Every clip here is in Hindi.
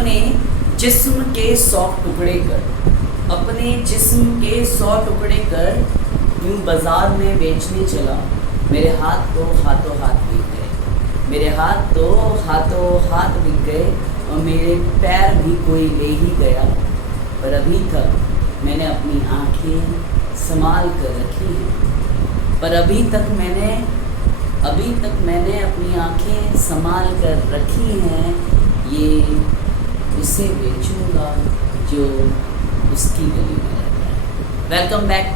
अपने जिस्म के 100 टुकड़े कर, अपने जिस्म के 100 टुकड़े कर यूं बाजार में बेचने चला। मेरे हाथ तो हाथों हाथ बिक गए, मेरे हाथ तो हाथों हाथ बिक गए और मेरे पैर भी कोई ले ही गया। पर अभी तक मैंने अपनी आँखें संभाल कर रखी हैं, पर अभी तक मैंने अपनी आँखें संभाल कर रखी हैं। ये उसे बेचूंगा जो उसकी गली में रहता है। Welcome back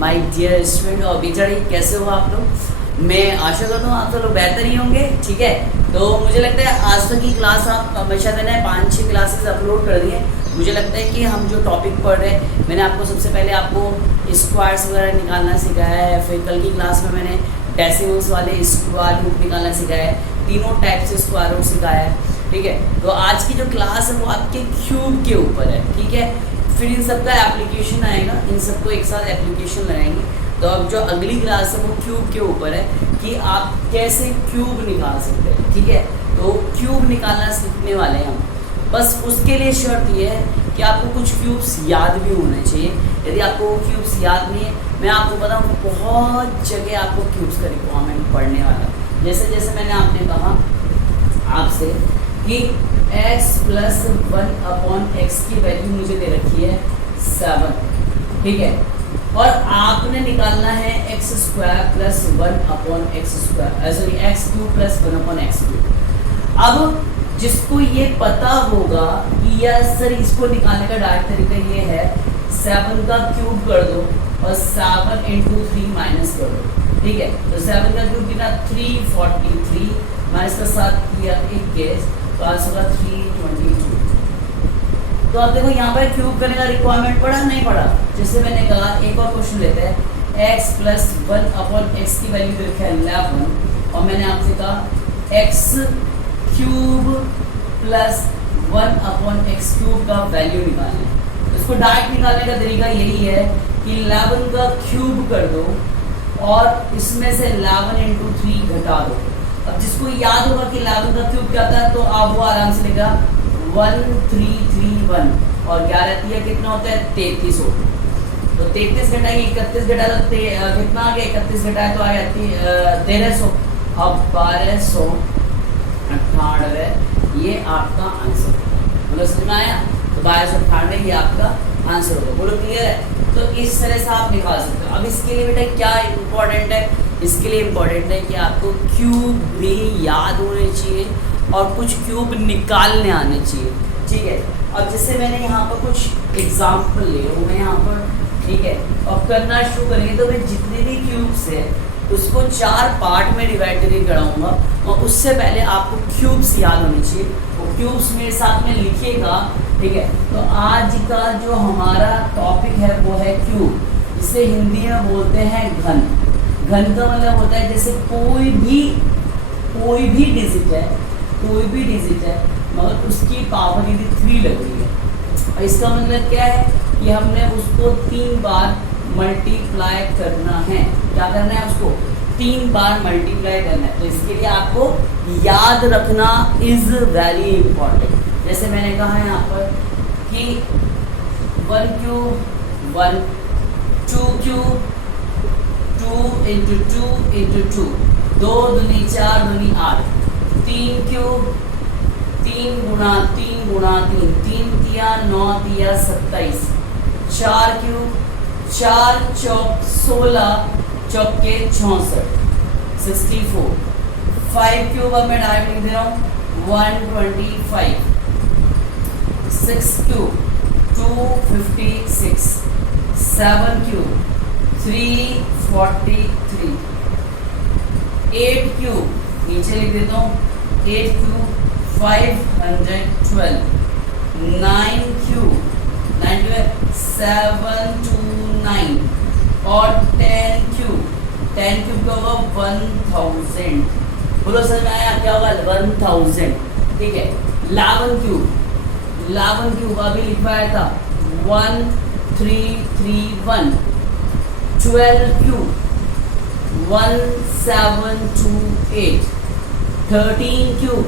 my dear student. और बिछड़ी कैसे हो आप लोग? मैं आशा करता हूँ आप तो लोग बेहतर ही होंगे। ठीक है, तो मुझे लगता है आज तक की क्लास आप हमेशा मैंने 5-6 क्लासेस अपलोड कर दिए। मुझे लगता है कि हम जो टॉपिक पढ़ रहे हैं, मैंने आपको सबसे पहले आपको स्क्वायर्स वगैरह निकालना सिखाया है। फिर कल की क्लास में मैंने डेसिमल्स वाले स्क्वायर रूट निकालना सिखाया है, तीनों टाइप से स्क्वायर रूट सिखाया है। ठीक है, तो आज की जो क्लास है वो आपके क्यूब के ऊपर है। ठीक है, फिर इन सब का एप्लीकेशन आएगा, इन सबको एक साथ एप्लीकेशन लगाएंगे। तो अब जो अगली क्लास है वो क्यूब के ऊपर है कि आप कैसे क्यूब निकाल सकते हैं। ठीक है, तो क्यूब निकालना सीखने वाले हैं हम। बस उसके लिए शर्त ये है कि आपको कुछ क्यूब्स याद भी होने चाहिए। यदि आपको वो क्यूब्स याद नहीं है, मैं आपको बताऊँ बहुत जगह आपको क्यूब्स का रिक्वायरमेंट पढ़ने वाला है। जैसे जैसे मैंने आपने कहा आपसे कि x + 1/x की वैल्यू मुझे दे रखी है 7। ठीक है, और आपने निकालना है x² + 1/x², sorry x³ + 1/x³। अब जिसको ये पता होगा कि यार सर इसको निकालने का डायरेक्ट तरीका ये है, 7 का क्यूब कर दो और 7 × 3 माइनस कर दो। ठीक है, तो 7 का क्यूब कितना 343 माइनस का 7 किया 21, तो आंसर का 322। तो आप देखो यहाँ पर क्यूब करने का रिक्वायरमेंट पड़ा नहीं पड़ा। जैसे मैंने कहा एक और क्वेश्चन लेते हैं, x + 1/x की वैल्यू दे रखी है 11 और मैंने आपसे कहा x³ + 1/x³ का वैल्यू निकालना है। इसको डायरेक्ट निकालने का तरीका यही है कि 11 का क्यूब कर दो और इसमें से 11 × 3 घटा दो। अब जिसको याद होगा कि 11 का क्यूब क्या था, तो आप वो आराम से लेगा 1331 और 11 दिया कितना होता है 33 होता है। तो 33 घटाएंगे 31 घटा तो कितना आ गया, 31 घटाए तो आ गया 1300। अब 1298 ये आपका आंसर होगा। मतलब समझ में आया? तो 1298 ये आपका आंसर होगा। बोलो क्लियर है? तो इस तरह से आप निकाल सकते हो। अब इसके लिए बेटा क्या इम्पोर्टेंट है? इसके लिए इम्पोर्टेंट है कि आपको क्यूब भी याद होने चाहिए और कुछ क्यूब निकालने आने चाहिए। ठीक है, अब जैसे मैंने यहाँ पर कुछ एग्जाम्पल ले रहा हूँ मैं यहाँ पर। ठीक है, और करना शुरू करेंगे तो मैं जितने भी क्यूब्स है उसको 4 पार्ट में डिवाइड करके कराऊंगा। और उससे पहले आपको क्यूब्स याद होने चाहिए, वो क्यूब्स मेरे साथ में लिखिएगा। ठीक है, तो आज का जो हमारा टॉपिक है वो है क्यूब। इसे हिंदी में बोलते हैं घन। घन का मतलब होता है जैसे कोई भी डिजिट है मगर उसकी पावर यदि 3 लग रही है। और इसका मतलब क्या है कि हमने उसको 3 बार मल्टीप्लाई करना है। क्या करना है? उसको 3 बार मल्टीप्लाई करना है। तो इसके लिए आपको याद रखना इज वेरी इंपॉर्टेंट। जैसे मैंने कहा है यहाँ पर कि 1³ 1, 2³ 2 × 2 × 2, 2 दूनी 4 दूनी 8, 3³ 3 × 3 × 3, 3 तिया 9 तिया 27, 4³ 4 चौक 16 चौके 64, 64, 5³ अब मैं डायरेक्ट लिख दे रहा हूँ 125, 6³ 256, 7³ 343, 8³ नीचे लिख देता हूँ 8³ 512, 9³ 729 और 10³ का होगा 1000। बोलो समझ में आया? क्या होगा 1000। ठीक है, 11³ अभी लिखवाया था 1331, 12³ 1728, 13³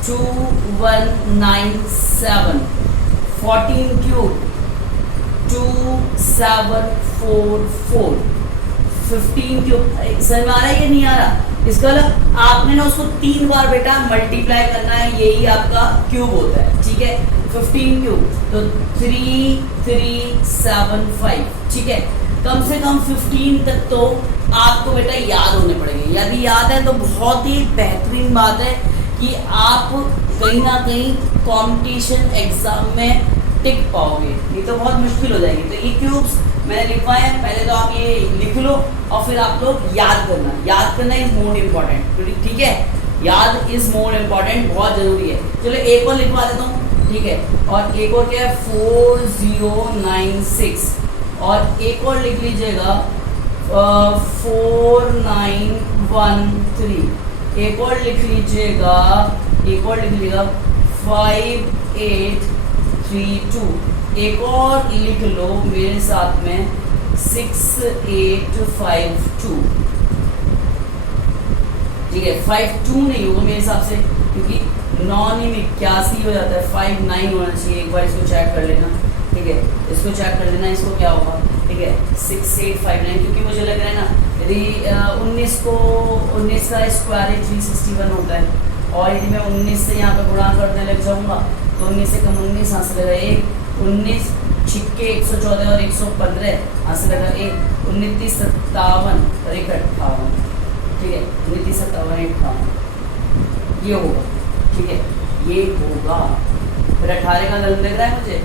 2197, 14 क्यूब 2744, 15 क्यूब। समझ में आ रहा है ये नहीं आ रहा? इसका मतलब आपने ना उसको 3 बार बेटा मल्टीप्लाई करना है, यही आपका क्यूब होता है, ठीक है। 15 क्यूब तो 3375, ठीक है। कम से कम 15 तक तो आपको बेटा याद होने पड़ेंगे। यदि याद है तो बहुत ही बेहतरीन बात है कि आप कहीं ना कहीं कंपटीशन एग्जाम में टिक पाओगे, नहीं तो बहुत मुश्किल हो जाएगी। तो ये क्यूब्स मैंने लिखवाए हैं, पहले तो आप ये लिख लो और फिर आप लोग याद करना इज मोर इम्पोर्टेंट, ठीक है। याद इज मोर इम्पोर्टेंट, बहुत जरूरी है। चलो एक और लिखवा देता हूँ, ठीक है। और एक और क्या है 4096, और एक और लिख लीजिएगा 4913, एक और लिख लीजिएगा 5832, एक और लिख लो मेरे साथ में 6852, ठीक है। 52 नहीं होगा मेरे हिसाब से, क्योंकि 9 में 81 हो जाता है, 59 होना चाहिए। एक बार इसको चेक कर लेना, ठीक है। इसको चेक कर लेना, इसको क्या होगा, ठीक है 6859, क्योंकि मुझे लग रहा है ना यदि 19 का स्क्वायर 361 होता है, और यदि मैं 19 से यहाँ पे गुणा करने लग जाऊँगा तो 19 से कम 19 हाथ से लगा 1, 19 छिक्के 114 और 115 हाथ से लगा 1, 29 57 और 1 58, ठीक है। 29 57 58 ये होगा, ठीक है, ये होगा। फिर 18 का गलत लग रहा है मुझे,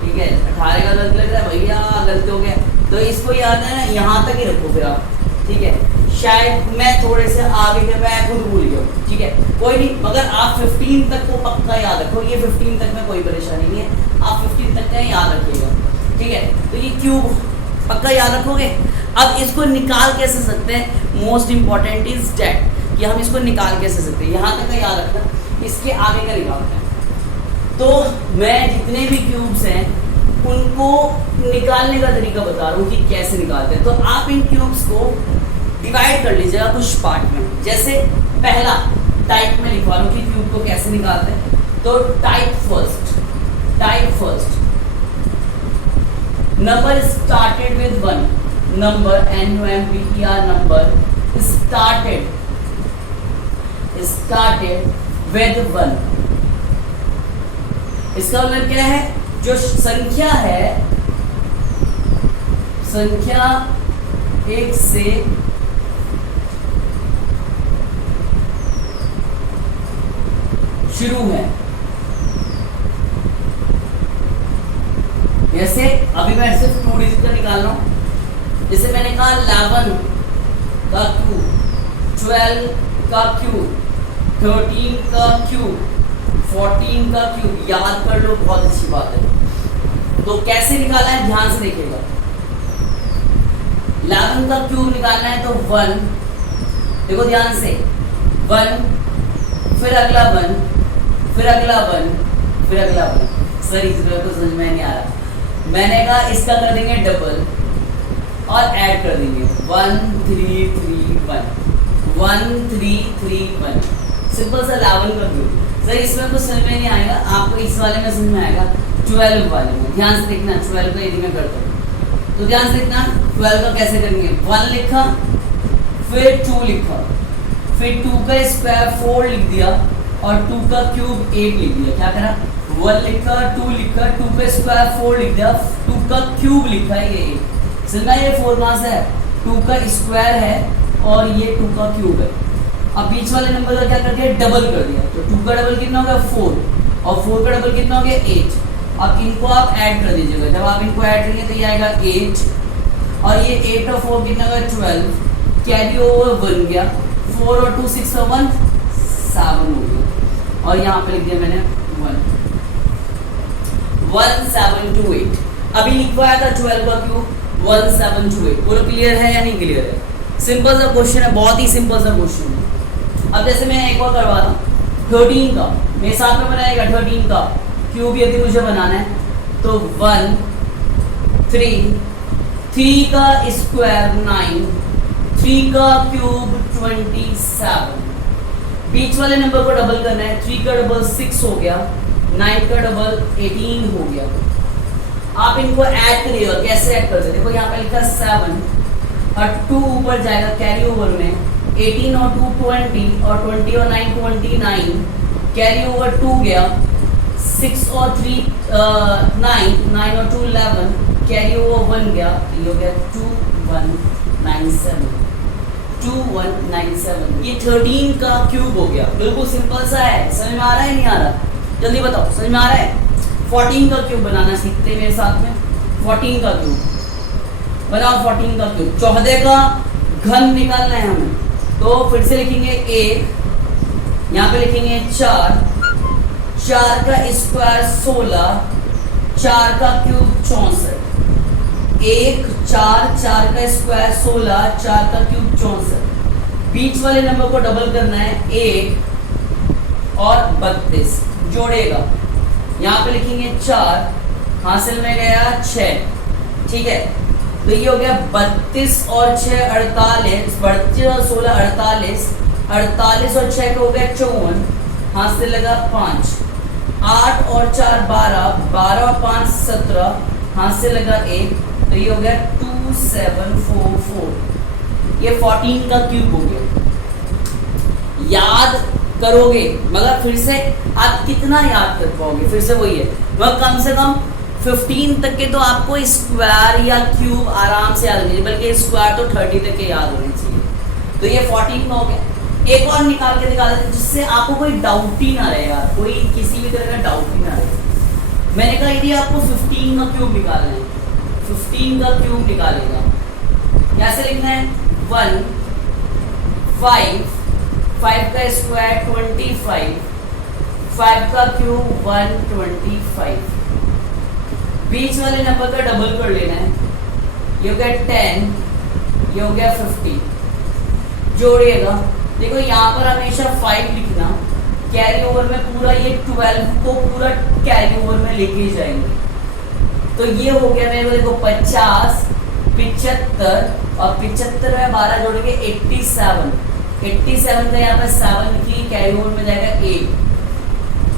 ठीक है। 18 का गलत लग रहा है भैया, गलत हो गया। तो इसको याद है ना, यहाँ तक ही रखो फिर आप, ठीक है। शायद मैं थोड़े से आगे के मैं खुद भूल गया, ठीक है, कोई नहीं। मगर आप 15 तक को पक्का याद रखो, ये 15 तक में कोई परेशानी नहीं है, आप 15 तक का याद रखिएगा, ठीक है। तो ये क्यूब पक्का याद रखोगे। अब इसको निकाल कैसे सकते हैं, मोस्ट इंपॉर्टेंट इज डेट, कि हम इसको निकाल कैसे सकते हैं। यहाँ तक का याद रखना, इसके आगे का निकालते हैं। तो मैं जितने भी क्यूब्स हैं उनको निकालने का तरीका बता रहा हूँ कि कैसे निकालते हैं। तो आप इन क्यूब्स को डिवाइड कर लीजिएगा कुछ पार्ट में। जैसे पहला टाइप में लिखवा लो कि क्यूब को कैसे निकालते हैं। तो type first number started with 1, number NUMBER number started with 1। इसका मतलब क्या है, जो संख्या है, संख्या 1 से शुरू है। जैसे अभी मैं सिर्फ 2 डिजिट का निकाल रहा हूं। जैसे मैंने कहा 11 का क्यूब, 12 का क्यूब, 13 का क्यूब, 14 का क्यूब, याद कर लो, बहुत अच्छी बात है। तो कैसे निकालना है ध्यान से देखिएगा। 11 का क्यूब निकालना है तो 1, देखो ध्यान से, 1 फिर अगला 1, फिर अगला 1, फिर अगला 1। सर इसमें तो समझ में नहीं आ रहा। मैंने कहा इसका कर देंगे डबल और ऐड कर देंगे 1331, 1331, सिंपल सा 11 कर दो। सर इसमें तो समझ में नहीं आएगा, आपको इस वाले में समझ में आएगा, 12 वाले में। ध्यान से देखना, 12 का यदि मैं करता हूँ तो ध्यान से देखना 12 का कैसे करेंगे। 1 लिखा, फिर 2 लिखा, फिर 2 का स्क्वायर 4 लिख दिया और 2 का क्यूब 8 लिख दिया। क्या करा, 1 लिखा, 2 लिखा, 2 का स्क्वायर 4 लिख दिया, 2 का क्यूब लिखा है ये 8। समझना, ये 4 कहाँ से है, 2 का स्क्वायर है और ये 2 का क्यूब है। अब बीच वाले नंबर का क्या कर दिया, डबल कर दिया। तो 2 का डबल कितना हो गया 4, और 4 का डबल कितना हो गया 8। अब इनको आप ऐड कर दीजिएगा। जब आप इनको ऐड करेंगे तो ये आएगा 8, और ये 8 और 4 कितना होगा 12, कैरी ओवर 1 गया, 4 और 2 6 और 1 7 हो गया, और यहाँ पे लिख दिया मैंने 1728। अभी लिखवाया था 12 का क्यूब 1728। पूरा क्लियर है या नहीं क्लियर है? सिंपल सा क्वेश्चन है, बहुत ही सिंपल सा क्वेश्चन है। अब जैसे मैं एक और करवा रहा हूँ 13 का, मेरे साथ में बनाएगा 13 का क्यूब यदि मुझे बनाना है तो 1 3 3 का स्क्वायर 9, 3 का क्यूब 27, बीच वाले नंबर को डबल करना है। 3 का डबल 6 हो गया, 9 का डबल 18 हो गया। आप इनको ऐड करिएगा, कैसे ऐड करते हैं? देखो यहाँ पे लिखा 7 और 2 ऊपर जाएगा कैरी ओवर में, 18 और 2 20 और 20 और 9 29, कैरी ओवर 2 गया, 6 और 3 9, 9 और 2 11, कैरी ओवर 1 गया, ये हो गया 2197, 2197। ये 13 का क्यूब हो गया। बिल्कुल सिंपल सा है, समझ में आ रहा है नहीं आ रहा? जल्दी बताओ, समझ में आ रहा है? 14 का क्यूब बनाना सीखते हैं मेरे साथ में। 14 का क्यूब बनाओ, 14 का क्यूब। 14 का घन निकालना है हमें, तो फिर से लिखेंगे 1, यहाँ पे लिखेंगे 4, 4 का स्क्वायर 16, 4 का क्यूब 64, 1 4, 4 का स्क्वायर 16, 4 का क्यूब 64। बीच वाले नंबर को डबल करना है, 1 और 32 जोड़ेगा। यहाँ पे लिखेंगे 4, हासिल में गया 6, ठीक है। तो ये हो गया 32 और 6 48, 32 और 16 48, 48 और 6 हो गया 54, हासिल लगा 5, 8 और 4 12, 12 और 5 17, हासिल लगा 1, तो ये हो गया 2744। ये 14 का क्यूब हो गया। याद करोगे मगर फिर से आप कितना याद कर पाओगे? फिर से वही है, मगर कम से कम 15 तक के तो आपको स्क्वायर या क्यूब आराम से याद नहीं, बल्कि स्क्वायर तो 30 तक के याद होने चाहिए। तो ये 14 का हो गया। एक और निकाल के दिखा देते जिससे आपको कोई डाउट ही ना रहे यार, कोई किसी भी तरह का डाउट ही ना रहे। मैंने कहा यदि आपको 15 का क्यूब निकालना है, 15 का क्यूब निकालेगा, कैसे लिखना है? 1 5, 5 का स्क्वायर 25, 5 का क्यूब 125। बीच वाले नंबर का डबल कर लेना है, ये हो गया 10, ये हो गया 50, जोड़िएगा। देखो यहाँ पर हमेशा 5 लिखना, कैरी ओवर में पूरा ये 12 को पूरा कैरी ओवर में लेके जाएंगे। तो ये हो गया मेरे को, देखो 50, 75 और 75 में 12 जोड़ेंगे 87, 87 का यहाँ पे 7 लिखिए, कैरी ओवर में जाएगा 8,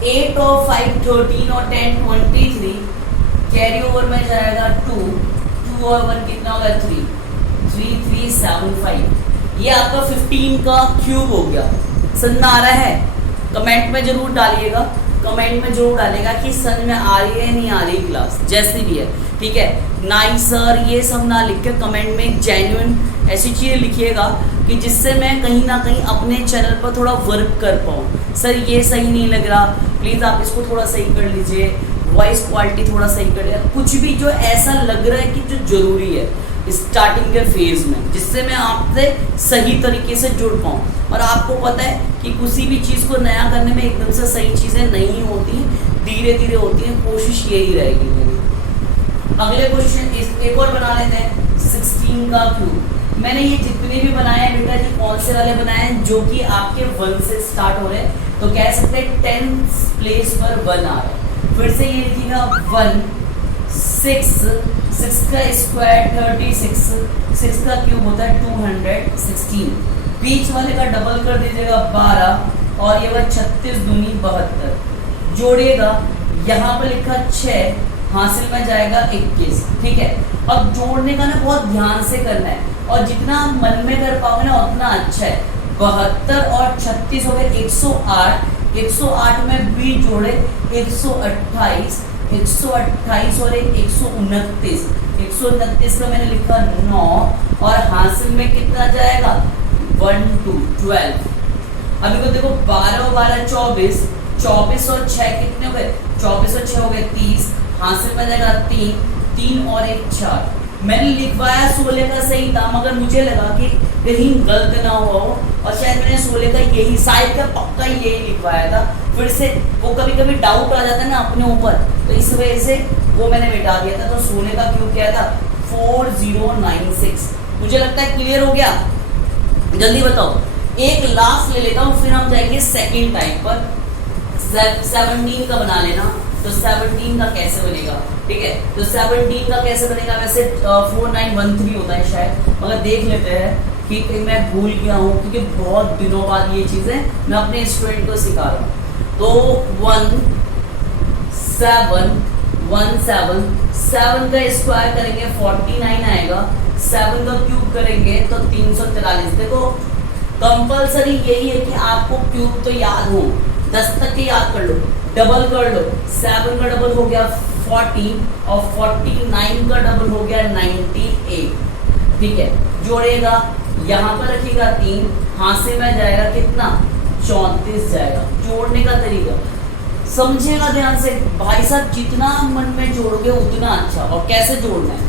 8 और 5 13 और 10 23, कैरी ओवर में जाएगा 2, 2 और 1 कितना होगा 3, 3375। ये आपका 15 का क्यूब हो गया। समझ में आ रहा है? कमेंट में जरूर डालिएगा, कमेंट में जरूर डालेगा कि समझ में आ रही है नहीं आ रही क्लास, जैसी भी है, ठीक है। नाइस सर ये सब ना लिख के कमेंट में जेन्युइन ऐसी चीज़ें लिखिएगा कि जिससे मैं कहीं ना कहीं अपने चैनल पर थोड़ा वर्क कर पाऊँ। सर ये सही नहीं लग रहा, प्लीज़ आप इसको थोड़ा सही कर लीजिए, वॉइस क्वालिटी थोड़ा सही कर लिया, कुछ भी जो ऐसा लग रहा है कि जो ज़रूरी है स्टार्टिंग के फेज में, जिससे मैं आपसे सही तरीके से जुड़ पाऊँ। और आपको पता है कि किसी भी चीज़ को नया करने में एकदम से सही चीज़ें नहीं होती, धीरे धीरे होती हैं, कोशिश यही रहेगी मेरी। अगले क्वेश्चन एक और बना लेते हैं, 16 का क्यूब। मैंने ये जितने भी बनाए हैं बेटा जी, कौन से वाले बनाए हैं? जो कि आपके 1 से स्टार्ट हो रहे हैं, तो कह सकते हैं 10 प्लेस पर 1 आ रहा है। फिर से ये लिखिएगा 1 6, 6 का स्क्वायर 36, 6 का क्यूब होता है 216। बीच वाले का डबल कर दीजिएगा 12 और ये होगा 36 दूनी 72, जोड़िएगा। यहाँ पर लिखा 6, हासिल में जाएगा 21, ठीक है। अब जोड़ने का ना बहुत ध्यान से करना है, और जितना आप मन में कर पाओगे ना उतना अच्छा है। 72 और 36 हो गए 108, 108 में 20 जोड़े 128, 128 और 129, 129 का मैंने लिखा 9 और हासिल में कितना जाएगा 1 2 12। अभी को देखो 12 और 12 24, 24 और 6 कितने हो गए? 24 और 6 हो गए 30, हासिल में जाएगा 3, 3 और 1 4। मैंने लिखवाया 16 का सही था, मगर मुझे लगा कि कहीं गलत ना हुआ हो, और शायद मैंने 16 का यही शायद का पक्का यही लिखवाया था। फिर से वो कभी कभी डाउट आ जाता है ना अपने ऊपर, तो इस वजह से वो मैंने मिटा दिया था। तो 16 का क्यूब क्या था? 4096। मुझे लगता है क्लियर हो गया। जल्दी बताओ, एक लास्ट ले लेता हूँ, फिर हम जाएंगे सेकेंड टाइप पर। 17 का बना लेना, तो 17 का कैसे बनेगा, ठीक है। तो 17 का कैसे बनेगा? वैसे 4913 होता है शायद, मगर देख लेते हैं कि कहीं मैं भूल गया हूँ, क्योंकि बहुत दिनों बाद ये चीज़ें मैं अपने स्टूडेंट को सिखा रहा हूँ। तो 1 7 1 7 7 का स्क्वायर करेंगे 49 आएगा, 7 का क्यूब करेंगे तो 343। देखो कंपलसरी यही है कि आपको क्यूब तो याद हो, 10 तक के याद कर लो, डबल कर लो। 7 का डबल हो गया 40 और 49 का डबल हो गया 98। ठीक है, जोड़ेगा, यहाँ पर रखिएगा 3, हाथ से में जाएगा कितना 34 जाएगा। जोड़ने का तरीका समझिएगा ध्यान से भाई साहब, जितना मन में जोड़ोगे उतना अच्छा। और कैसे जोड़ना है,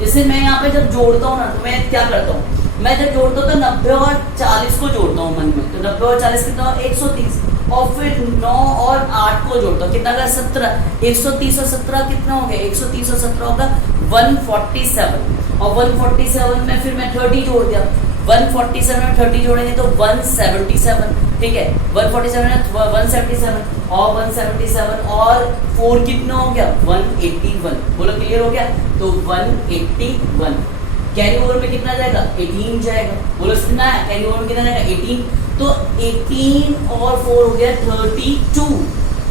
जैसे मैं यहाँ पे जब जोड़ता हूँ ना तो मैं क्या करता हूँ, मैं जब जोड़ता हूँ तो 90 और 40 को जोड़ता हूँ मन में, तो 90 और 40 कितना 130, और फिर 9 और 8 को जोड़ता हूँ, कितना का 17, 130 और 17 कितना हो गया, 130 और 17 होगा 147, और 147 में फिर मैं 30 जोड़ दिया, 147 में 30 जोड़ेंगे तो 177। ठीक है, 147 में 177 और 177 और 4 कितना हो गया 181। बोलो क्लियर हो गया, तो 181। कैरी ओवर में कितना जाएगा 18 जाएगा। बोलो सुनना है, कैरी ओवर में कितना जाएगा 18, तो 18 और 4 हो गया 32,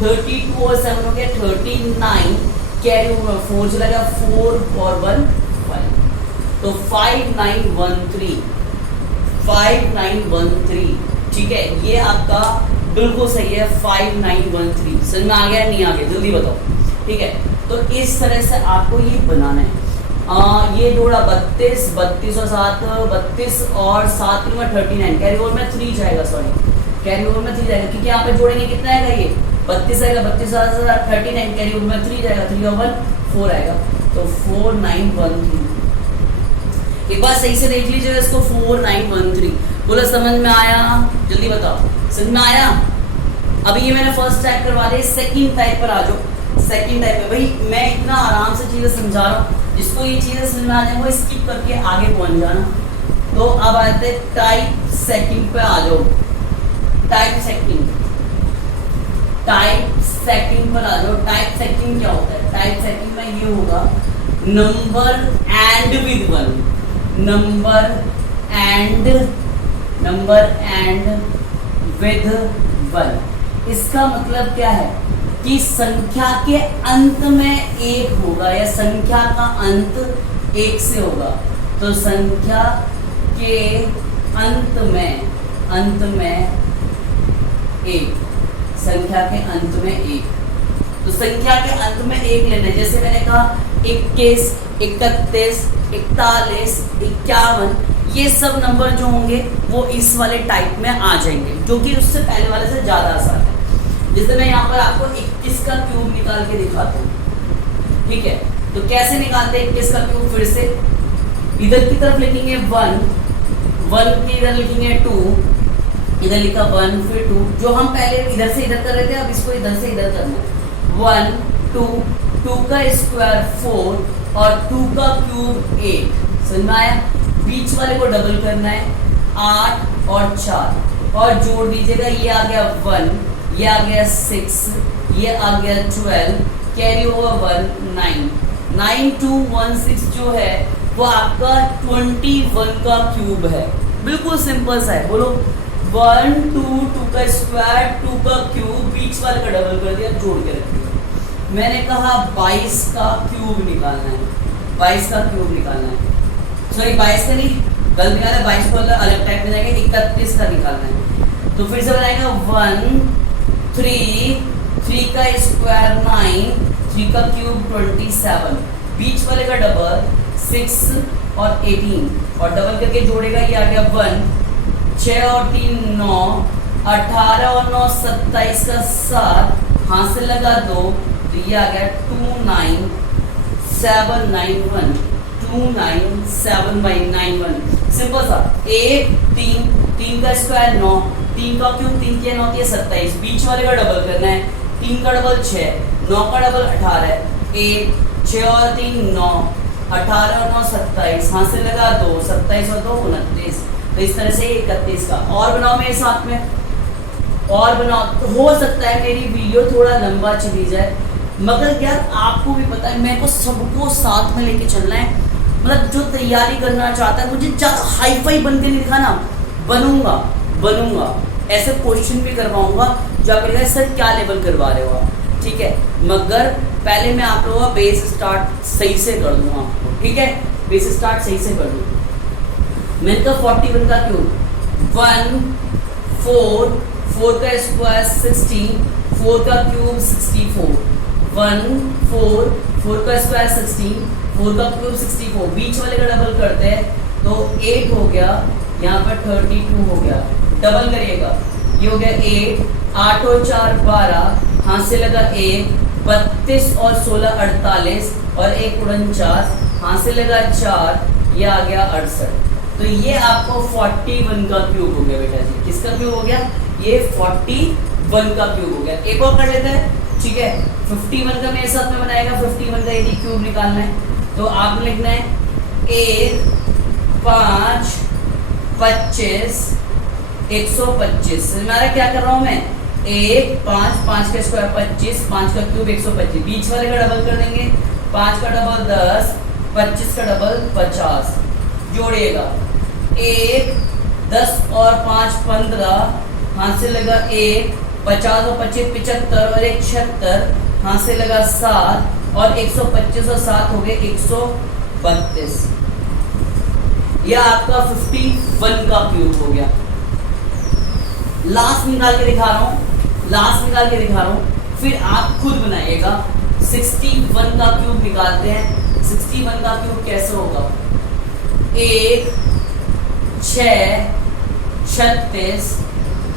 32 और 7 हो गया 39, कैरी ओवर 4 चला गया, 4 और 1 5, तो 5913, 5913। ठीक है, ये आपका बिल्कुल सही है 5913। समझ में आ गया नहीं आ गया, जल्दी बताओ। ठीक है, तो इस तरह से आपको ये बनाना है। ये जोड़ा 32, 32 और 7 32 और 7 में 39, कैरी ओवर में 3 जाएगा, सॉरी कैरी ओवर में 3 जाएगा, क्योंकि यहाँ पे जोड़ेंगे कितना आएगा, ये 32 आएगा, 32 और 39, कैरी ओवर में 3 जाएगा, 3 और 1 4 आएगा, तो 4913। एक बार सही से देख लीजिए इसको, 4913। बोला समझ में आया, जल्दी बताओ समझ में आया। अभी ये मैंने फर्स्ट टाइप करवा दिया, सेकंड टाइप पर आ जाओ। सेकंड टाइप में भाई मैं इतना आराम से चीजें समझा रहा हूँ, जिसको ये चीजें समझ में आ जाए वो स्किप करके आगे पहुंच जाना। तो अब आते टाइप सेकंड पे आ जाओ। टाइप सेकंड पर आ जाओ। टाइप सेकंड क्या होता है, टाइप सेकंड में ये होगा number and with 1, number and with 1। इसका मतलब क्या है कि संख्या के अंत में 1 होगा, या संख्या का अंत 1 से होगा, तो संख्या के अंत में 1, संख्या के अंत में 1, तो संख्या के अंत में 1 लेना है। जैसे मैंने कहा 21, 31, 41, 51, ये सब नंबर जो होंगे वो इस वाले टाइप में आ जाएंगे, जो कि उससे पहले वाले से ज़्यादा आसान है। जैसे मैं यहाँ पर आपको 21 का क्यूब निकाल के दिखाता हूँ। ठीक है, तो कैसे निकालते हैं 21 का क्यूब, फिर से इधर की तरफ लिखेंगे 1 के इधर लिखेंगे 2, इधर लिखा 1 फिर 2, जो हम पहले इधर से इधर कर रहे थे, अब इसको इधर से इधर करना है। 1 2 2 का स्क्वायर 4 और 2 का क्यूब 8। समझ में आया। बीच वाले को डबल करना है, 8 और 4, और जोड़ दीजिएगा, ये आ गया 1, ये आ गया 6, ये आ गया 12, कैरी ओवर 1 9, 9216 जो है वो आपका 21 का क्यूब है। बिल्कुल सिंपल सा है। बोलो 1 2 2 का स्क्वायर 2 का क्यूब, बीच वाले का डबल कर दिया, जोड़ के रख दिया। मैंने कहा 22 का क्यूब निकालना है, 22 का क्यूब निकालना है, सॉरी 22 का नहीं, गलत निकाला, 22 को अलग टाइप में जाएगा, 31 का निकालना है। तो फिर से बनाएगा 1 3 का स्क्वायर 9, 3 का क्यूब 27, बीच वाले का डबल 6 और 18, और डबल करके जोड़ेगा, ये आ गया 1, 6 और 3 9, 18 और 9 27 का 7, हाथ से लगा 2, तो ये आ गया 29791, 29791। सिंपल सा, 1 3 का स्क्वायर 9, 3 का क्यूब 3 के 9 के 27, बीच वाले का डबल करना है, 3 का डबल 6, 9 का डबल 18, 1 6 और 3 9, 18 और 9 27, हाथ से लगा 2, 27 और 2 29। तो इस तरह से 31 का और बनाओ मेरे साथ में, और बनाओ। तो हो सकता है मेरी वीडियो थोड़ा लंबा चली जाए, मगर यार आपको भी पता है मेरे को सबको साथ में लेके चलना है, मतलब जो तैयारी करना चाहता है, मुझे ज़्यादा हाई फाई बन के नहीं दिखाना, बनूंगा ऐसे क्वेश्चन भी करवाऊंगा जो आप कहेंगे सर क्या लेवल करवा रहे हो आप, ठीक है। मगर पहले मैं आप लोगों का बेस स्टार्ट सही से कर दूंगा आपको, ठीक है, बेस स्टार्ट सही से कर दूंगा। मैंने कहा 41 का क्यूब 1 4 4 का स्क्वायर 16, 4 का क्यूब 64, 1 4 4 का स्क्वायर 16, 4 का क्यूब 64, बीच वाले का डबल करते हैं तो 8 हो गया, यहाँ पर 32 हो गया, डबल करिएगा, ये हो गया 8, 8 और 4 12, हाथ से लगा 1, 32 और 16 48 और 1 49, हाथ से लगा 4, ये आ गया 68। तो ये आपको 41 का क्यूब हो गया बेटा जी। किसका क्यूब हो गया? ये 41 का क्यूब हो गया। एक और कर लेते हैं, ठीक है। 51 का मेरे साथ में बनाएगा, 51 का यदि क्यूब निकालना है तो आप लिखना है 1 5 25 125। हमारा क्या कर रहा हूं मैं? 1 5 5 का स्क्वायर 25, 5 का क्यूब 125, बीच वाले का डबल कर देंगे, 5 का डबल 10, 25 का डबल 50, जोड़िएगा 1 10 और 5 15, हाथ से लगा 1, 50 और 25 75 और 1 76, हाथ से लगा 7 और 125 और 7 हो गए 132। यह आपका 51 का क्यूब हो गया। लास्ट निकाल के दिखा रहा हूं, फिर आप खुद बनाइएगा। 61 का क्यूब निकालते हैं। 61 का क्यूब कैसे होगा? 1 6 36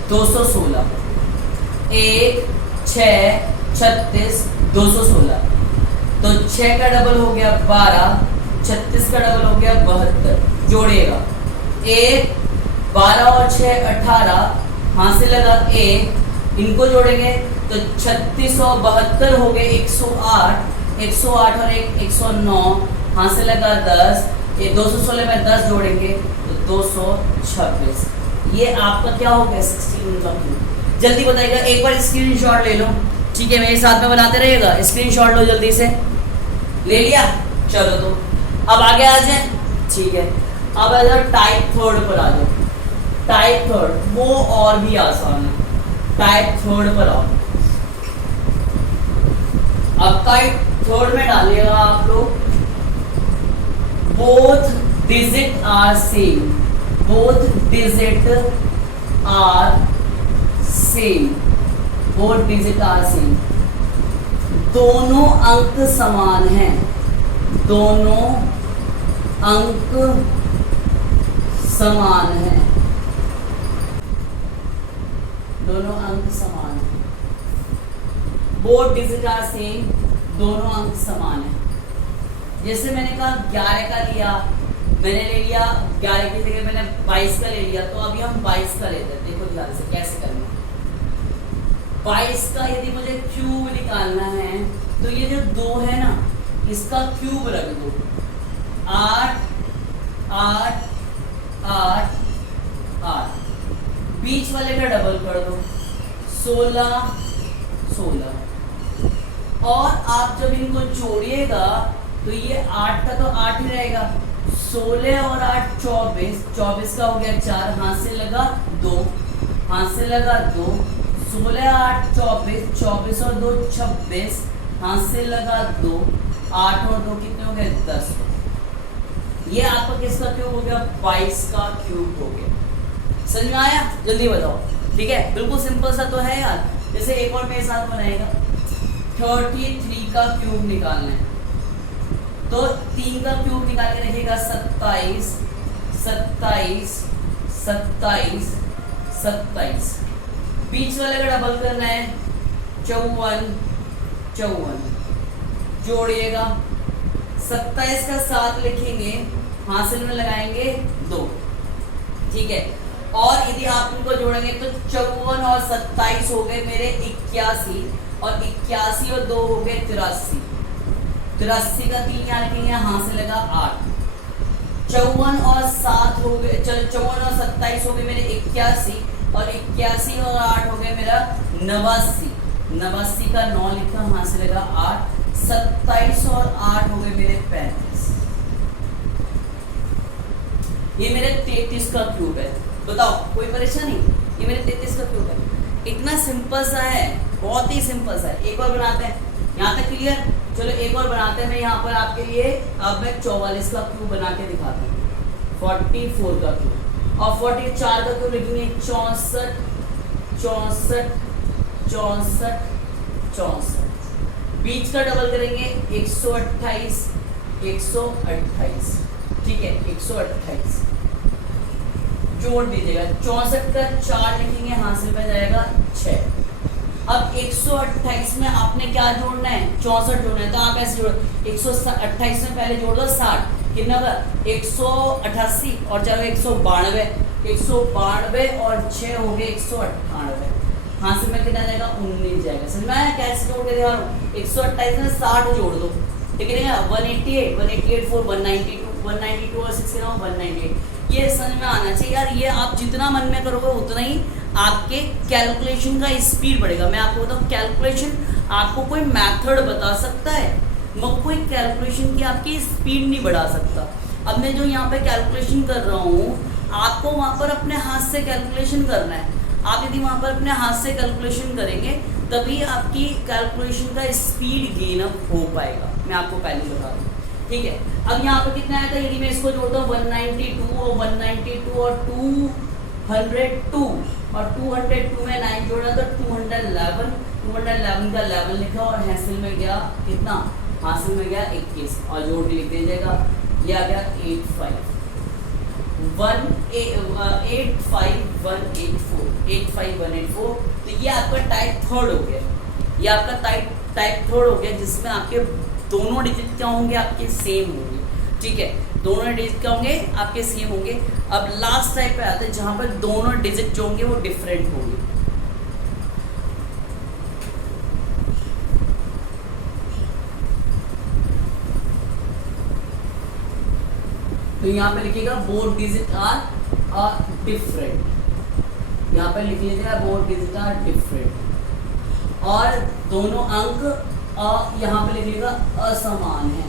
216, 1 6 36 216, तो 6 का डबल हो गया 12, 36 का डबल हो गया 72, जोड़िएगा 1 12 और 6 18, हाथ से लगा 1, इनको जोड़ेंगे तो 36 और 72 हो गए 108, 108 और 1 109, हाथ से लगा 10, ये 216 में 10 जोड़ेंगे तो 226। ये आपका क्या हो गया? 61 का क्यूब। जल्दी बताइएगा, एक बार स्क्रीनशॉट ले लो, ठीक है, मेरे साथ में बनाते रहिएगा। स्क्रीनशॉट लो जल्दी से। ले लिया? चलो तो अब आगे आ जाए, ठीक है। अब आ जाओ टाइप थर्ड पर आ जाओ। टाइप थर्ड वो और भी आसान है। टाइप थर्ड पर आओ। अब टाइप थर्ड में डालिएगा आप लोग both digit are same, both digit are same, both digit are same, दोनों अंक समान हैं, दोनों अंक समान हैं, दोनों अंक समान हैं। बोथ डिजिट आर सेम, दोनों अंक समान हैं। जैसे मैंने कहा 11 का लिया, मैंने ले लिया 11 की जगह मैंने 22 का ले लिया, तो अभी हम 22 का लेते हैं। देखो ध्यान से कैसे करना। 22 का यदि मुझे क्यूब निकालना है तो ये जो 2 है ना, इसका क्यूब रख दो। 8 8 8 8, बीच वाले का डबल कर दो 16 16, और आप जब इनको जोड़िएगा तो ये 8 का तो 8 ही रहेगा, 16 और 8 24, 24 का हो गया 4, हाथ से लगा 2, हाथ से लगा 2, 16 8 24, 24 और 2 26, हाथ से लगा 2, 8 और 2 कितने हो गए 10। ये आपका किसका क्यूब हो गया? 22 का क्यूब हो गया। समझ में आया? जल्दी बताओ, ठीक है, बिल्कुल सिंपल सा तो है यार। जैसे एक और मेरे साथ बनाएगा, 33 का क्यूब निकालना है तो 3 का क्यूब निकाल के रखिएगा 27 27 27 27, बीच वाले का डबल करना है 54 54, जोड़िएगा 27 का 7 लिखेंगे, हासिल में लगाएंगे 2, ठीक है। और यदि आप इनको जोड़ेंगे तो 54 और 27 हो गए मेरे 81, और 81 और 2 हो गए 83, 83 का 3 यहाँ लिखेंगे, हाथ से लगा 8, 54 और 7 हो गए, चलो 54 और 27 हो गए मेरे 81, और 81 और 8 हो गए मेरा 89, 89 का 9 लिखा, हाथ से लगा 8, 27 और 8 हो गए मेरे 35। ये मेरे 33 का क्यूब है, बताओ कोई परेशानी? ये मेरे 33 का क्यूब है। इतना सिंपल सा है, बहुत ही सिंपल सा है। एक और बनाते हैं, यहाँ तक क्लियर? चलो एक और बनाते हैं। मैं यहाँ पर आपके लिए अब मैं 44 का क्यूब बना के दिखाता हूँ, 44 का क्यूब, और 44 का क्यूब लिखेंगे 64 64 64 64, बीच का डबल करेंगे 128 128, ठीक है 128 जोड़ दीजिएगा। 64 का 4 लिखेंगे, हासिल में जाएगा 6। अब 128 में आपने क्या जोड़ना है? 64 जोड़ना है, तो आप ऐसे जोड़ो 128 में पहले जोड़ दो 60, कितना होगा 188, और चलो 192 192 और 6 हो गए 198, हासिल में कितना जाएगा 19 जाएगा। समझ में आया कैसे जोड़ के दिखा रहा हूँ? 128 में 60 जोड़ दो, ठीक है 188 188 4 192 192 और 6 198। ये समझ में आना चाहिए यार। ये आप जितना मन में करोगे उतना ही आपके कैलकुलेशन का स्पीड बढ़ेगा। मैं आपको बताऊँ, कैलकुलेशन आपको कोई मेथड बता सकता है मगर कोई कैलकुलेशन की आपकी स्पीड नहीं बढ़ा सकता। अब मैं जो यहाँ पे कैलकुलेशन कर रहा हूँ, आपको वहाँ पर अपने हाथ से कैलकुलेशन करना है। आप यदि वहाँ पर अपने हाथ से कैलकुलेशन करेंगे तभी आपकी कैलकुलेशन का स्पीड गेन अप हो पाएगा। मैं आपको पहले बता दूँ, ठीक है। अब यहाँ पर कितना आया था? यदि मैं इसको जोड़ता हूँ 192 और 192 और 202 और 202 में 9 जोड़ा तो 211 211 का 11 लिखा और हासिल में गया कितना? हासिल में गया 21, और जोड़ के लिख दीजिएगा, ये आ गया 85184। तो ये आपका टाइप थर्ड हो गया, ये आपका टाइप थर्ड हो गया, जिसमें आपके दोनों डिजिट क्या होंगे? आपके सेम होंगे, ठीक है। दोनों डिजिट क्या होंगे? आपके सेम होंगे। अब लास्ट टाइप पे आते हैं जहां पर दोनों डिजिट जो होंगे वो डिफरेंट होंगे। तो यहाँ पे लिखिएगा बोथ डिजिट आर डिफरेंट, यहाँ पे लिख लीजिएगा बोथ डिजिट आर डिफरेंट, और दोनों अंक यहाँ पे लिखिएगा असमान है,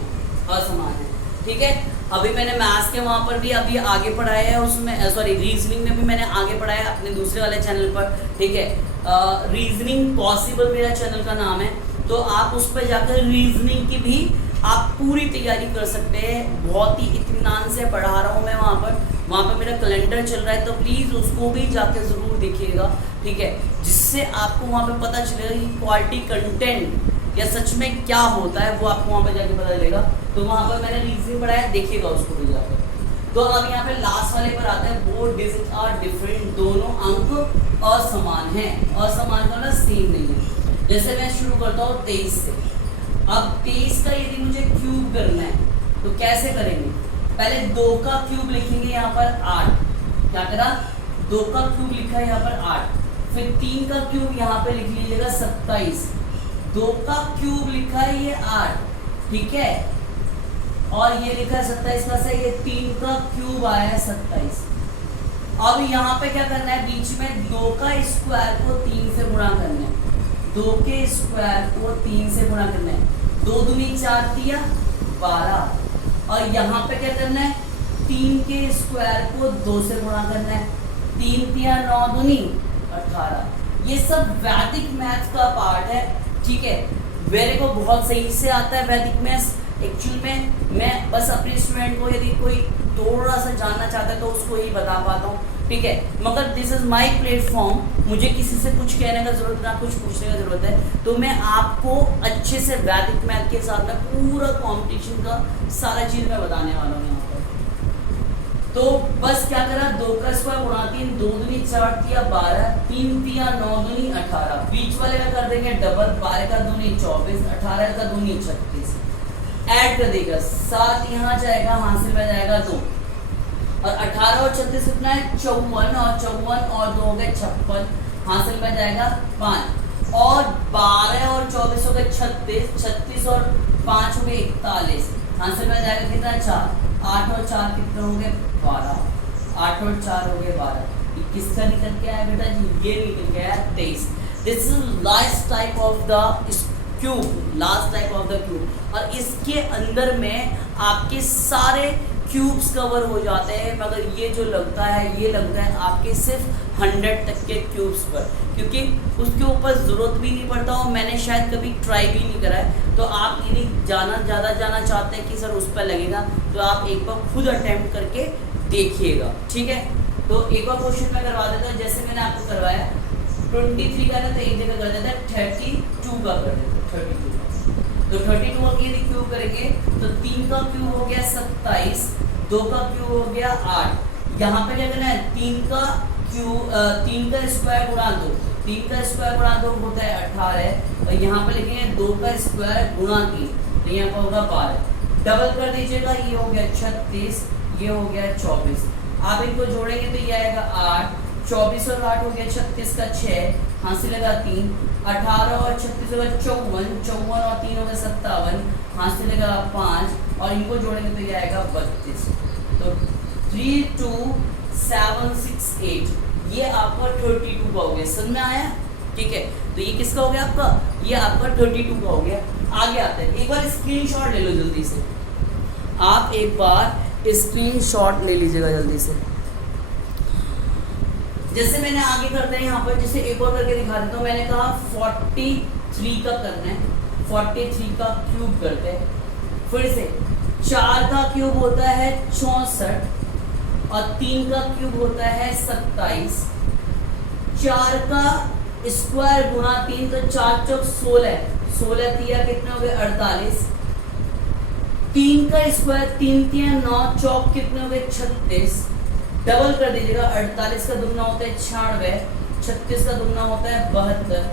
ठीक है। अभी मैंने मैथ्स के वहाँ पर भी अभी आगे पढ़ाया है, उसमें सॉरी रीजनिंग में भी मैंने आगे पढ़ाया है अपने दूसरे वाले चैनल पर, ठीक है। रीजनिंग पॉसिबल मेरा चैनल का नाम है, तो आप उस पर जाकर रीजनिंग की भी आप पूरी तैयारी कर सकते हैं। बहुत ही इत्मीनान से पढ़ा रहा हूँ मैं वहाँ पर मेरा कैलेंडर चल रहा है, तो प्लीज़ उसको भी जाके ज़रूर देखिएगा, ठीक है, जिससे आपको वहाँ पे पता चलेगा कि क्वालिटी कंटेंट या सच में क्या होता है, वो आपको वहाँ पे जाके पता चलेगा। तो वहाँ पर मैंने रीजनिंग पढ़ाया, देखिएगा उसको भी जाकर। तो अब यहाँ पे लास्ट वाले पर आते हैं, बोथ डिजिट आर डिफरेंट, दोनों अंक असमान हैं। असमान का मतलब सेम नहीं है। जैसे मैं शुरू करता हूँ 23 से। अब 23 का यदि मुझे क्यूब करना है तो कैसे करेंगे? पहले 2 का क्यूब लिखेंगे यहाँ पर 8, क्या करा? 2 का क्यूब लिखा है यहाँ पर 8, फिर 3 का क्यूब यहाँ पे लिख लीजिएगा 27, 2 का क्यूब लिखा है ये 8, ठीक है, और ये लिखा है 27 का से, ये 3 का क्यूब आया है 27। अब यहाँ पे क्या करना है? बीच में 2 का स्क्वायर को 3 से गुणा करना है, 2 के स्क्वायर को 3 से गुणा करना है, 2 दूनी 4 तिया 12, और यहाँ पे क्या करना है? 3 के स्क्वायर को 2 से गुणा करना है, 3 तिया 9 दूनी 18। ये सब वैदिक मैथ का पार्ट है, ठीक है। मेरे को बहुत सही से आता है वैदिक मैथ। एक्चुअल में मैं बस अपने स्टूडेंट को यदि कोई थोड़ा सा जानना चाहता है तो उसको ही बता पाता हूँ, ठीक है। मगर दिस इज माय प्लेटफॉर्म, मुझे किसी से कुछ कहने का जरूरत ना कुछ पूछने का जरूरत है, तो मैं आपको अच्छे से वैदिक मैथ के साथ में पूरा कंपटीशन का सारा चीज मैं बताने वाला हूँ यहाँ पर। तो बस क्या करा? 2 का स्क्वायर गुणा 3, 2 दूनी 4 तिया 12, 3 तिया 9 दूनी 18, बीच वाले में कर देंगे डबल, 12 का दूनी 24, 18 का दूनी 36, ऐड कर देगा 7, यहाँ जाएगा, हासिल में जाएगा 2, और 18 और 36 कितना है? 54, और 54 और 2 हो गए 56, हासिल में जाएगा 5, और 12 और 24 हो गए 36, 36 और 5 हो गए 41, हासिल में जाएगा कितना? 4, 8 और 4 कितने हो गए? 12, 8 और 4 हो गए 12। ये किसका निकल के आया बेटा जी? ये निकल के आया 23। This is last type of the cube, last type of the cube, और इसके अंदर में आपके सारे क्यूब्स कवर हो जाते हैं, मगर ये जो लगता है ये लगता है आपके सिर्फ 100 तक के क्यूब्स पर, क्योंकि उसके ऊपर ज़रूरत भी नहीं पड़ता और मैंने शायद कभी ट्राई भी नहीं करा है। तो आप यदि ज़्यादा जाना चाहते हैं कि सर उस पर लगेगा, तो आप एक बार खुद अटैम्प्ट करके देखिएगा, ठीक है। तो एक और क्वेश्चन मैं करवा देता हूँ, जैसे मैंने आपको करवाया 23 का ना, तो एक जगह कर देता है 32 का कर देता है 32 का। तो 32 का यदि क्यूब करेंगे तो 3 का क्यूब हो गया 27, 2 का क्यूब हो गया 8। यहाँ पे क्या करना है, 3 का स्क्वायर गुणा 2, 3 का स्क्वायर गुणा 2 होता है 18, और यहाँ पे लिखेंगे 2 का स्क्वायर गुणा 3, तो यहाँ पर होगा 12। डबल कर दीजिएगा, ये हो गया 36, ये हो गया 24। आप इनको जोड़ेंगे तो ये आएगा 8, 24 और 8 हो गया 36 का 6, हाँ से लगा 3, 18 और 36 होगा 54, 54 और 3 होगा 57, हाँ से लगा 5, और इनको जोड़ेंगे तो ये आएगा 32। तो 32768 ये आपका 32 का हो गया। समझ में आया, ठीक है। तो ये किसका हो गया आपका, ये आपका 32 का हो गया। आगे आते हैं, एक बार स्क्रीनशॉट ले लो जल्दी से, आप एक बार स्क्रीनशॉट ले लीजिएगा जल्दी से। जैसे मैंने आगे करते हैं यहाँ पर, जैसे एक और करके दिखा देता हूँ। मैंने कहा 43 का करना है, 43 का क्यूब करते हैं। फिर से 4 का क्यूब होता है 64, और 3 का क्यूब होता है 27। 4 का स्क्वायर गुणा 3, तो 4 चौक 16, 16 तिया कितने हो गए 48। 3 का स्क्वायर 3 तिया 9, चौक कितने हो गए 36। डबल कर दीजिएगा, 48 का दुगना होता है 96, 36 का दुगना होता है 72।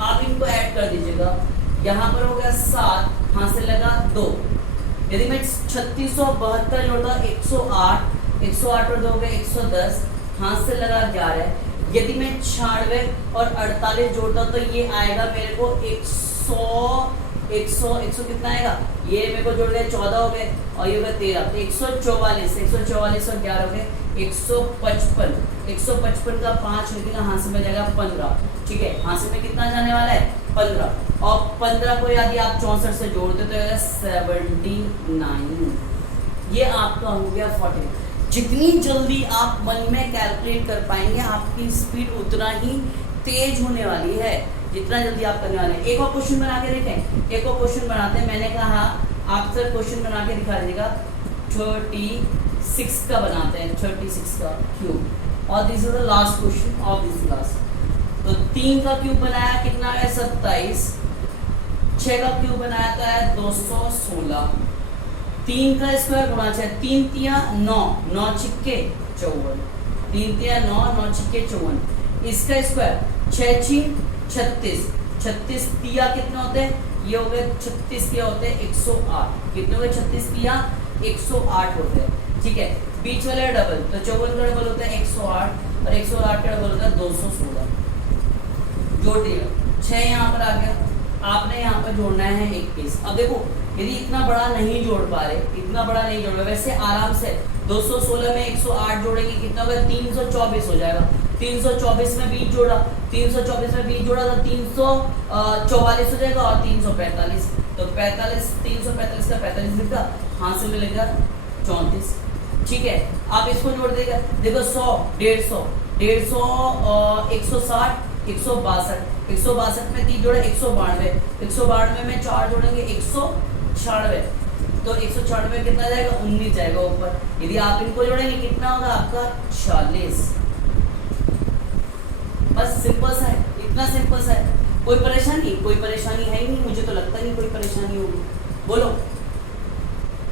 आप इनको ऐड कर दीजिएगा, यहाँ पर हो गया 7, हाँ से लगा 2। यदि मैं 36 और 72 जोड़ता 108, 108 और 2 हो गए 110, हाँ से लगा 11। यदि मैं 96 और 48 जोड़ता तो ये आएगा मेरे को 100 कितना आएगा, ये मेरे को जोड़ गए 14 हो गए, और ये हो गए 13, तो 144, 144 और 11 हो गए 155। 155 का 5 निकला, हाँ से में जाएगा 15, ठीक है। हाँ से में कितना जाने वाला है 15, और 15 को यदि आप 64 से जोड़ते तो 79, ये आपका हो गया 40। जितनी जल्दी आप मन में कैलकुलेट कर पाएंगे, आपकी स्पीड उतना ही तेज होने वाली है, जितना जल्दी आप करने वाले हैं। एक और क्वेश्चन बना के देखें, एक और क्वेश्चन बनाते हैं। मैंने कहा आप सर क्वेश्चन बना के दिखा दीजिएगा, 36 का बनाते हैं, 36 का क्यूब, और this is the last question of this class. तो 3 का क्यूब बनाया कितना है 27, 6 का क्यूब बनाया था 216, 3 का स्क्वायर गुणा 6, 3 तिया 9, 9 छिक्के 54, 3 तिया 9, 9 छिक्के 54। इसका स्क्वायर 6 6 36, 36 तिया कितने होते हैं, ये हो गए 36 तिया होते हैं 108, कितने हो गए 36 तिया 108 होते हैं, ठीक है। बीच वाले डबल, तो 54 का डबल होता है 108, और 108 का डबल होता है 216। जोड़ दिएगा, 6 यहाँ पर आ गया, आपने यहाँ पर जोड़ना है 21। अब देखो यदि इतना बड़ा नहीं जोड़ पा रहे, इतना बड़ा नहीं जोड़ रहे, वैसे आराम से 216 में 108 जोड़ेंगे कितना होगा 324 हो जाएगा। 324 में 20 जोड़ा, 324 में 20 जोड़ा तो 344 हो जाएगा, और 345, तो 45, 345 का 45 लिखा, हाँ से मिलेगा 34, ठीक है। आप इसको जोड़ देगा, देखो 100, 150, 150, 160, 162, 162 में 3 जोड़े 192, 192 में 4 जोड़ेंगे 196, तो 196 में कितना जाएगा 19 जाएगा ऊपर। यदि आप इनको जोड़ेंगे कितना होगा आपका 40। बस सिंपल सा है, इतना सिंपल सा है। कोई परेशानी है ही नहीं, मुझे तो लगता नहीं कोई परेशानी होगी। बोलो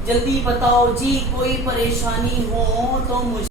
जल्दी बताओ जी, कोई परेशानी हो तो मुझे